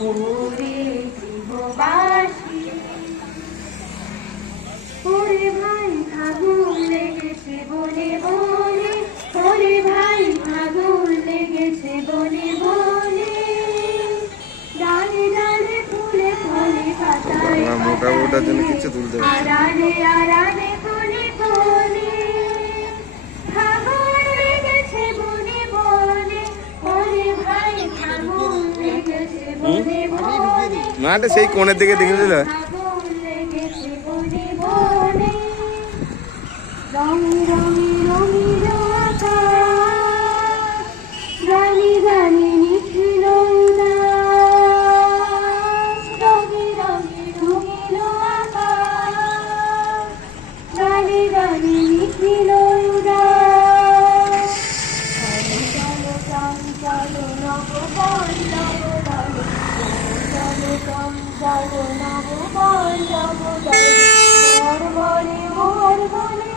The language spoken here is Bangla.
ওরে গৃহবাসী, ওরে ভাই আগুন লেগেছে বনে বনে, ওরে ভাই আগুন লেগেছে বনে বনে, ডালে ডালে ফুলে ফলে পাতায় মোটা মোটার জন্য পাতায়, কিছু তুলতে পারছি না। আড়ালে আড়ালে কোণে কোণে আগুন লেগেছে বনে বনে, ওরে ভাই আগুন লেগেছে বনে বনে, মাঠে সেই কোণের দিকে দেখে দিল। আগুন লেগেছে বনে বনে। রঙে রঙে রঙিন আকাশ, গানে গানে নিখিল উদাস, রঙে রঙে রঙিন আকাশ, গানে গানে নিখিল উদাস। চলো চঞ্চল নবপল্লব দলে, চলো চঞ্চল নবপল্লব দলে, মোর বনে